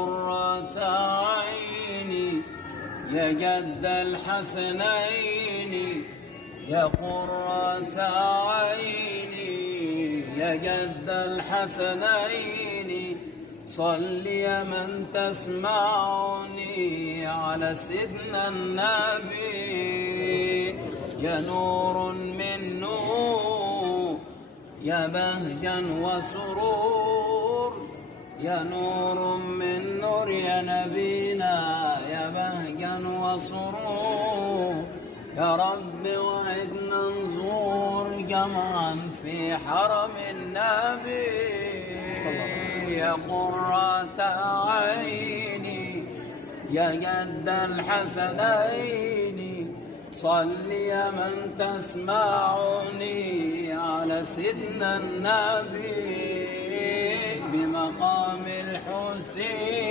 قرة عيني يا جد الحسنين، يا قرة عيني يا جد الحسنين، صل يا من تسمعني على سيدنا النبي. يا نور من نور يا بهجا وسرور، يا نور من نور يا نبينا يا بهجا وسرور. يا رب وعدنا نزور جمعا في حرم النبي. يا قرة عيني يا جد الحسنين، صل يا من تسمعني على سيدنا النبي بمقام الحسين.